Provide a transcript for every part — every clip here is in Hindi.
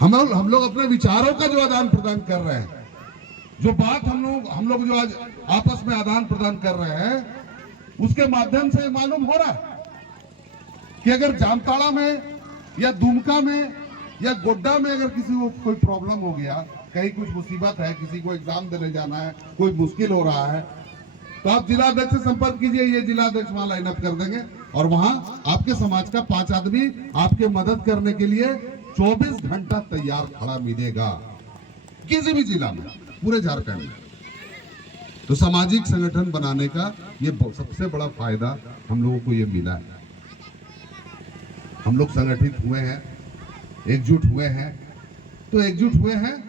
हम लोग अपने विचारों का जो आदान प्रदान कर रहे हैं, जो बात हम लोग जो आज आपस में आदान प्रदान कर रहे हैं, उसके माध्यम से मालूम हो रहा है कि अगर जामताड़ा में या दुमका में या गोड्डा में अगर किसी को कोई प्रॉब्लम हो गया, कहीं कुछ मुसीबत है, किसी को एग्जाम देने जाना है, कोई मुश्किल हो रहा है, तो आप जिलाध्यक्ष से संपर्क कीजिए, ये जिलाध्यक्ष वहां लाइन अप कर देंगे और वहां आपके समाज का 5 आदमी आपके मदद करने के लिए 24 घंटा तैयार खड़ा मिलेगा, किसी भी जिला में, पूरे झारखंड में। तो सामाजिक संगठन बनाने का ये सबसे बड़ा फायदा हम लोगों को ये मिला है। हम लोग संगठित हुए हैं, एकजुट हुए हैं, तो एकजुट हुए हैं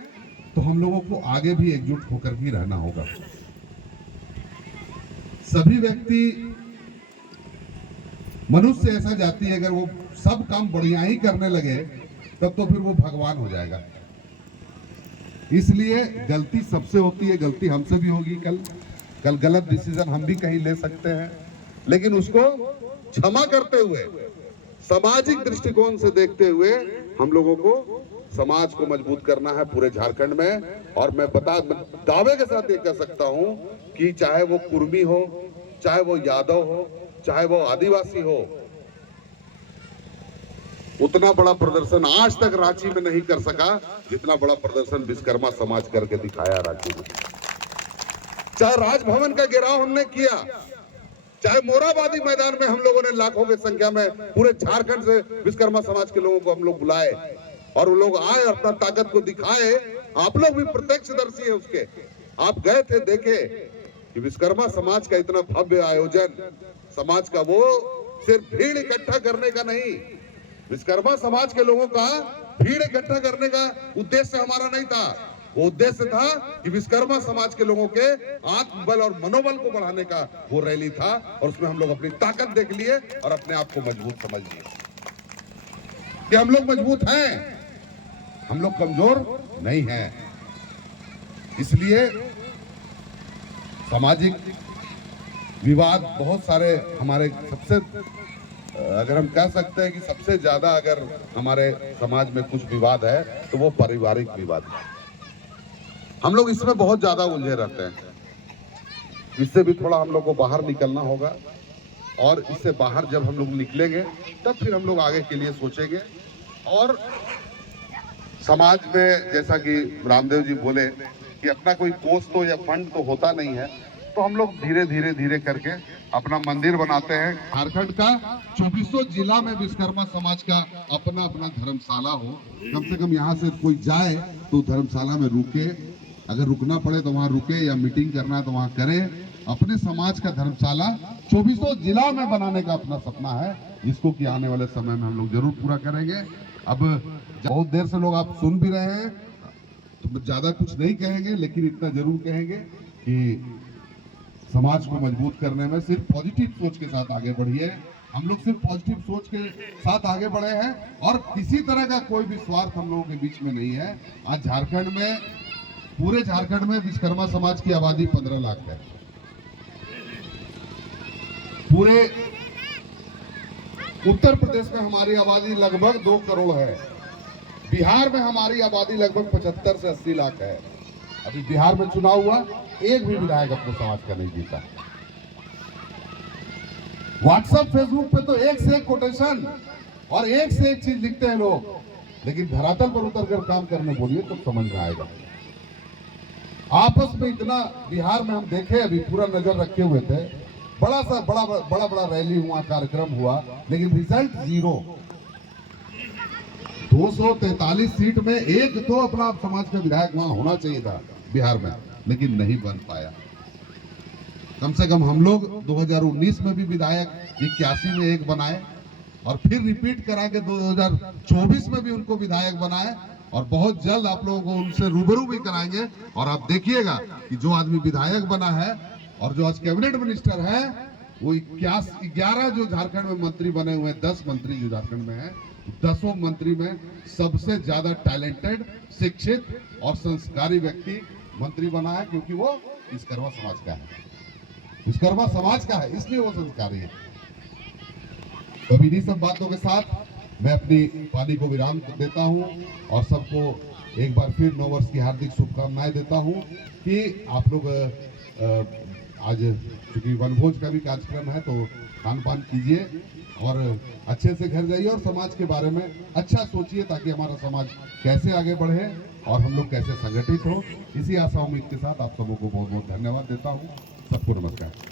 तो हम लोगों को आगे भी एकजुट होकर ही रहना होगा। सभी व्यक्ति, मनुष्य ऐसा जाति है, अगर वो सब काम बढ़िया ही करने लगे तब तो फिर वो भगवान हो जाएगा। इसलिए गलती सबसे होती है, गलती हमसे भी होगी, कल गलत डिसीजन हम भी कहीं ले सकते हैं, लेकिन उसको क्षमा करते हुए, सामाजिक दृष्टिकोण से देखते हुए हम लोगों को समाज को मजबूत करना है पूरे झारखंड में। और मैं दावे के साथ ये कह सकता हूं कि चाहे वो कुर्मी हो, चाहे वो यादव हो, चाहे वो आदिवासी हो, उतना बड़ा प्रदर्शन आज तक रांची में नहीं कर सका जितना बड़ा प्रदर्शन विश्वकर्मा समाज करके दिखाया रांची में। चाहे राजभवन का घेराव हमने किया, चाहे मोराबादी मैदान में हम लोगों ने लाखों की संख्या में पूरे झारखंड से विश्वकर्मा समाज के लोगों को हम लोग बुलाए और वो लोग आए, अपना ताकत को दिखाए। आप लोग भी प्रत्यक्षदर्शी है उसके, आप गए थे, देखे कि विश्वकर्मा समाज का इतना भव्य आयोजन, समाज का वो सिर्फ भीड़ इकट्ठा करने का नहीं, विश्वकर्मा समाज के लोगों का भीड़ इकट्ठा करने का उद्देश्य हमारा नहीं था। वो उद्देश्य था कि विश्वकर्मा समाज के लोगों के आत्मबल और मनोबल को बढ़ाने का वो रैली था, और उसमें हम लोग अपनी ताकत देख लिए और अपने आप को मजबूत समझ लिए कि हम लोग मजबूत हैं, हम लोग कमजोर नहीं हैं। इसलिए सामाजिक विवाद बहुत सारे हमारे, सबसे अगर हम कह सकते हैं कि सबसे ज्यादा अगर हमारे समाज में कुछ विवाद है तो वो पारिवारिक विवाद है। हम लोग इसमें बहुत ज्यादा उलझे रहते हैं। इससे भी थोड़ा हम लोग को बाहर निकलना होगा, और इससे बाहर जब हम लोग निकलेंगे तब फिर हम लोग आगे के लिए सोचेंगे। और समाज में जैसा कि रामदेव जी बोले कि अपना कोई कोष तो या फंड तो होता नहीं है, तो हम लोग धीरे धीरे करके अपना मंदिर बनाते हैं। झारखंड का 24 जिला में विश्वकर्मा समाज का अपना अपना धर्मशाला हो, कम से कम यहाँ से कोई जाए तो धर्मशाला में रुके, अगर रुकना पड़े तो वहाँ रुके, या मीटिंग करना है तो वहाँ करे। अपने समाज का धर्मशाला 24 जिला में बनाने का अपना सपना है, जिसको कि आने वाले समय में हम लोग जरूर पूरा करेंगे। अब बहुत देर से लोग आप सुन भी रहे हैं, तो ज्यादा कुछ नहीं कहेंगे, लेकिन इतना जरूर कहेंगे कि समाज को मजबूत करने में सिर्फ पॉजिटिव सोच के साथ आगे बढ़िए। हम लोग सिर्फ पॉजिटिव सोच के साथ आगे बढ़े हैं और किसी तरह का कोई भी स्वार्थ हम लोगों के बीच में नहीं है। आज झारखंड में, पूरे झारखंड में विश्वकर्मा समाज की आबादी 15 लाख है। पूरे उत्तर प्रदेश में हमारी आबादी लगभग 2 करोड़ है। बिहार में हमारी आबादी लगभग 75 से 80 लाख है। अभी बिहार में चुनाव हुआ, एक भी विधायक अपने समाज का नहीं जीता। व्हाट्सएप फेसबुक पे तो एक से एक कोटेशन और एक से एक चीज लिखते हैं लोग, लेकिन धरातल पर उतरकर काम करने बोलिए तो समझ में आएगा। आपस में इतना बिहार में हम देखे, अभी पूरा नजर रखे हुए थे, बड़ा रैली हुआ, कार्यक्रम हुआ, लेकिन रिजल्ट 0। 243 सीट में एक तो अपना समाज का विधायक वहां होना चाहिए था बिहार में, लेकिन नहीं बन पाया। कम से कम हम लोग 2019 में भी विधायक 81 में एक बनाए, और फिर रिपीट करा के 2024 में भी उनको विधायक बनाए, और बहुत जल्द आप लोगों को उनसे रूबरू भी कराएंगे। और आप देखिएगा कि जो आदमी विधायक बना है और जो आज कैबिनेट मिनिस्टर है, वो 11 जो झारखंड में मंत्री बने हुए हैं, 10 मंत्री जो झारखंड में है, 10 मंत्री में सबसे ज्यादा टैलेंटेड, शिक्षित और संस्कारी व्यक्ति मंत्री बना है, क्योंकि वो विश्वकर्मा समाज का है। विश्वकर्मा समाज का है, इसलिए वो संस्कारी है। तो इन्हीं सब बातों के साथ मैं अपनी वाणी को विराम देता हूँ और सबको एक बार फिर नव वर्ष की हार्दिक शुभकामनाएं देता हूँ कि आप लोग आज चूंकि वनभोज का भी कार्यक्रम है तो खान पान कीजिए और अच्छे से घर जाइए और समाज के बारे में अच्छा सोचिए ताकि हमारा समाज कैसे आगे बढ़े और हम लोग कैसे संगठित हो। इसी आशा उम्मीद के साथ आप सबों को बहुत बहुत धन्यवाद देता हूँ। सबको नमस्कार।